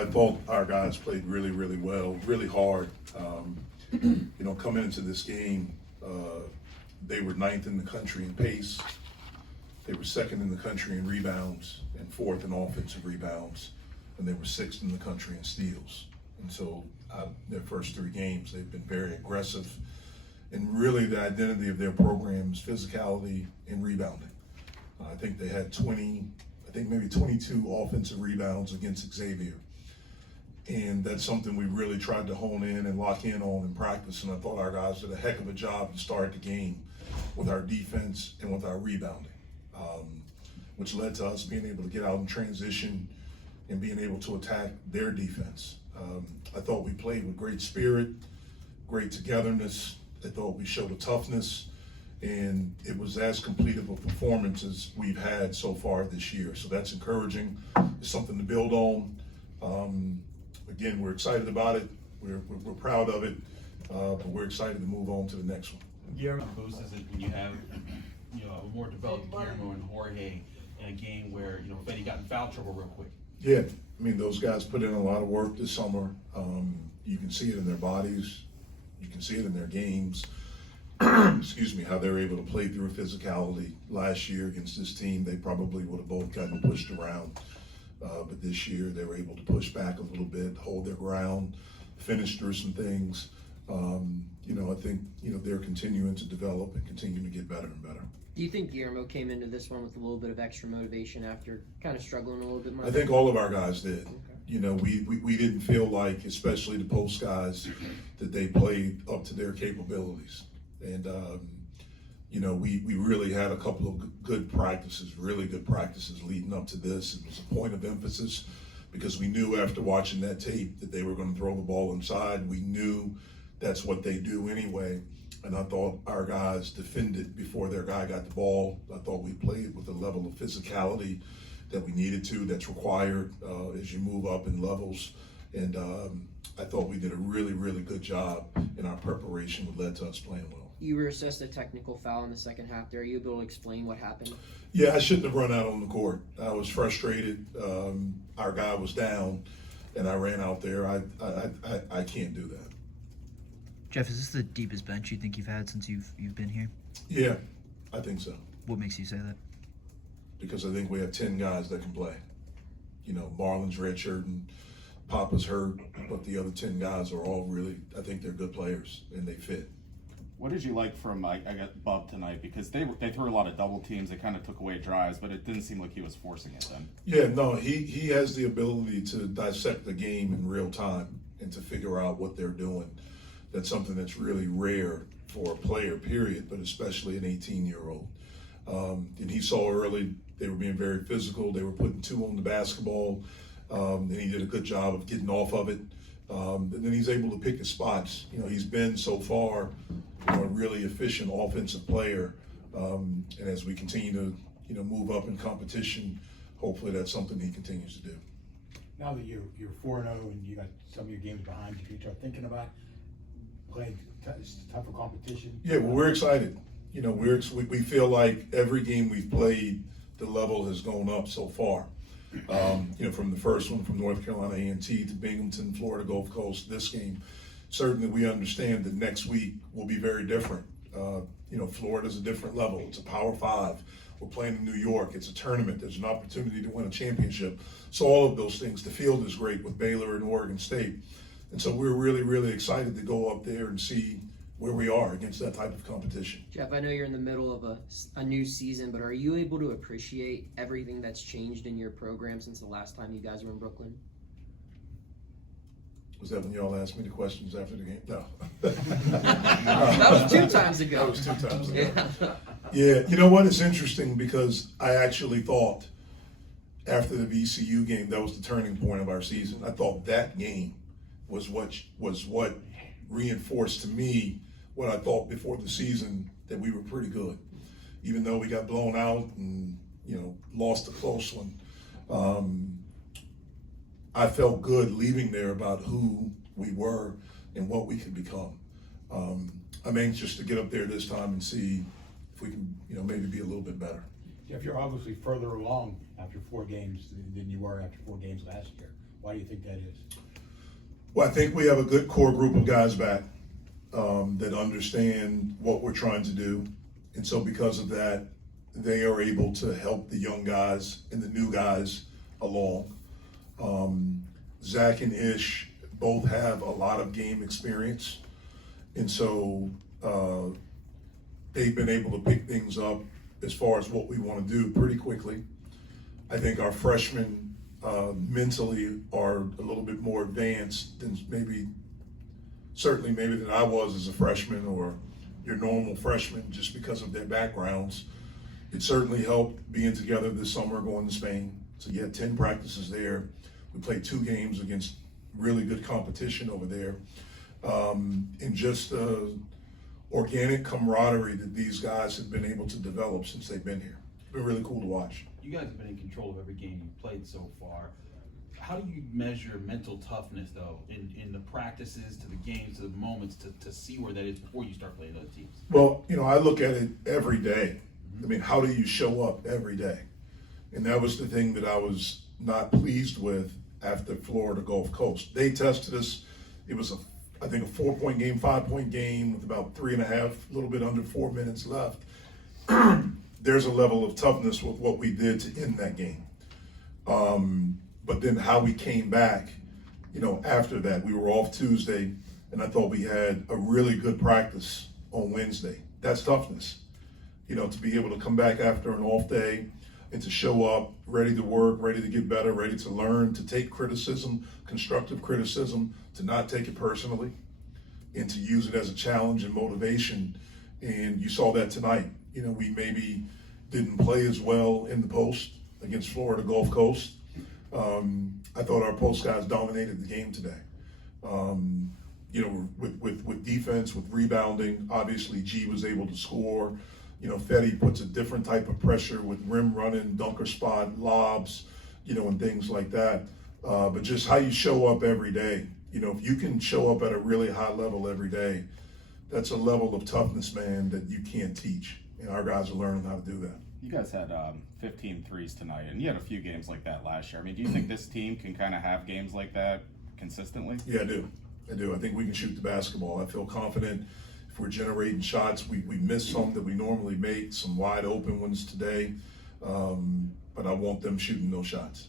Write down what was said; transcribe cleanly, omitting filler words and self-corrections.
I thought our guys played really, really well, really hard. Coming into this game, they were 9th in the country in pace. They were 2nd in the country in rebounds and 4th in offensive rebounds, and they were 6th in the country in steals. And so their first 3 games, they've been very aggressive. And really the identity of their program is physicality and rebounding. I think they had maybe 22 offensive rebounds against Xavier. And that's something we really tried to hone in and lock in on in practice. And I thought our guys did a heck of a job to start the game with our defense and with our rebounding, which led to us being able to get out in transition and being able to attack their defense. I thought we played with great spirit, great togetherness. I thought we showed a toughness, and it was as complete of a performance as we've had so far this year. So that's encouraging. It's something to build on. Again, we're excited about it. We're proud of it, but we're excited to move on to the next one. Guillermo boosts is it when you have a more developed Guillermo and Jorge in a game where Fetty got in foul trouble real quick. Yeah, I mean those guys put in a lot of work this summer. You can see it in their bodies. You can see it in their games. Excuse me, how they're able to play through physicality. Last year against this team, they probably would have both gotten pushed around. But this year, they were able to push back a little bit, hold their ground, finish through some things. I think, they're continuing to develop and continuing to get better and better. Do you think Guillermo came into this one with a little bit of extra motivation after kind of struggling a little bit more? I think all of our guys did. Okay. We didn't feel like, especially the post guys, that they played up to their capabilities. And, we really had a couple of good practices, really good practices leading up to this. It was a point of emphasis because we knew after watching that tape that they were going to throw the ball inside. We knew that's what they do anyway. And I thought our guys defended before their guy got the ball. I thought we played with the level of physicality that we needed to, that's required as you move up in levels. And I thought we did a really, really good job in our preparation, which led to us playing well. You were assessed a technical foul in the second half there. Are you able to explain what happened? Yeah, I shouldn't have run out on the court. I was frustrated. Our guy was down, and I ran out there. I can't do that. Jeff, is this the deepest bench you think you've had since you've been here? Yeah, I think so. What makes you say that? Because I think we have 10 guys that can play. Marlon's redshirt and Papa's hurt, but the other 10 guys are all really, I think they're good players, and they fit. What did you like from I got Bub tonight? Because they threw a lot of double teams. They kind of took away drives, but it didn't seem like he was forcing it then. Yeah, no, he has the ability to dissect the game in real time and to figure out what they're doing. That's something that's really rare for a player, period, but especially an 18-year-old. And he saw early they were being very physical. They were putting 2 on the basketball, and he did a good job of getting off of it. And then he's able to pick his spots. He's been so far a really efficient offensive player. And as we continue to move up in competition, hopefully that's something he continues to do. Now that you're 4-0 and you got some of your games behind you, can you start thinking about playing tougher competition? Yeah, well, we're excited. We feel like every game we've played, the level has gone up so far. From the first one from North Carolina A&T to Binghamton, Florida Gulf Coast, this game, certainly we understand that next week will be very different. Florida's a different level. It's a Power 5. We're playing in New York. It's a tournament. There's an opportunity to win a championship. So all of those things. The field is great with Baylor and Oregon State. And so we're really, really excited to go up there and see where we are against that type of competition. Jeff, I know you're in the middle of a new season, but are you able to appreciate everything that's changed in your program since the last time you guys were in Brooklyn? Was that when y'all asked me the questions after the game? No. That was 2 times ago. That was 2 times ago. Yeah. Yeah, you know what? It's interesting because I actually thought after the VCU game, that was the turning point of our season. I thought that game was what reinforced to me what I thought before the season, that we were pretty good. Even though we got blown out and, lost a close one. I felt good leaving there about who we were and what we could become. I'm anxious to get up there this time and see if we can, maybe be a little bit better. Jeff, you're obviously further along after 4 games than you were after 4 games last year. Why do you think that is? Well, I think we have a good core group of guys back that understand what we're trying to do. And so because of that, they are able to help the young guys and the new guys along. Zach and Ish both have a lot of game experience. And so they've been able to pick things up as far as what we want to do pretty quickly. I think our freshmen mentally are a little bit more advanced than certainly than I was as a freshman or your normal freshman, just because of their backgrounds. It certainly helped being together this summer, going to Spain. So you had 10 practices there. We played 2 games against really good competition over there. And just organic camaraderie that these guys have been able to develop since they've been here. It's been really cool to watch. You guys have been in control of every game you've played so far. How do you measure mental toughness, though, in the practices, to the games, to the moments, to see where that is before you start playing other teams? Well, I look at it every day. I mean, how do you show up every day? And that was the thing that I was not pleased with after Florida Gulf Coast. They tested us. It was I think a 4-point game, 5-point game with about 3.5, a little bit under 4 minutes left. There's a level of toughness with what we did to end that game. But then how we came back, after that, we were off Tuesday, and I thought we had a really good practice on Wednesday. That's toughness. To be able to come back after an off day and to show up ready to work, ready to get better, ready to learn, to take criticism, constructive criticism, to not take it personally, and to use it as a challenge and motivation. And you saw that tonight. We maybe didn't play as well in the post against Florida Gulf Coast. I thought our post guys dominated the game today. With defense, with rebounding, obviously G was able to score. Fetty puts a different type of pressure with rim running, dunker spot, lobs, and things like that. But just how you show up every day. If you can show up at a really high level every day, that's a level of toughness, man, that you can't teach. And our guys are learning how to do that. You guys had 15 threes tonight, and you had a few games like that last year. I mean, do you think this team can kind of have games like that consistently? Yeah, I do. I think we can shoot the basketball. I feel confident if we're generating shots. We missed some that we normally make, some wide open ones today. But I want them shooting those shots.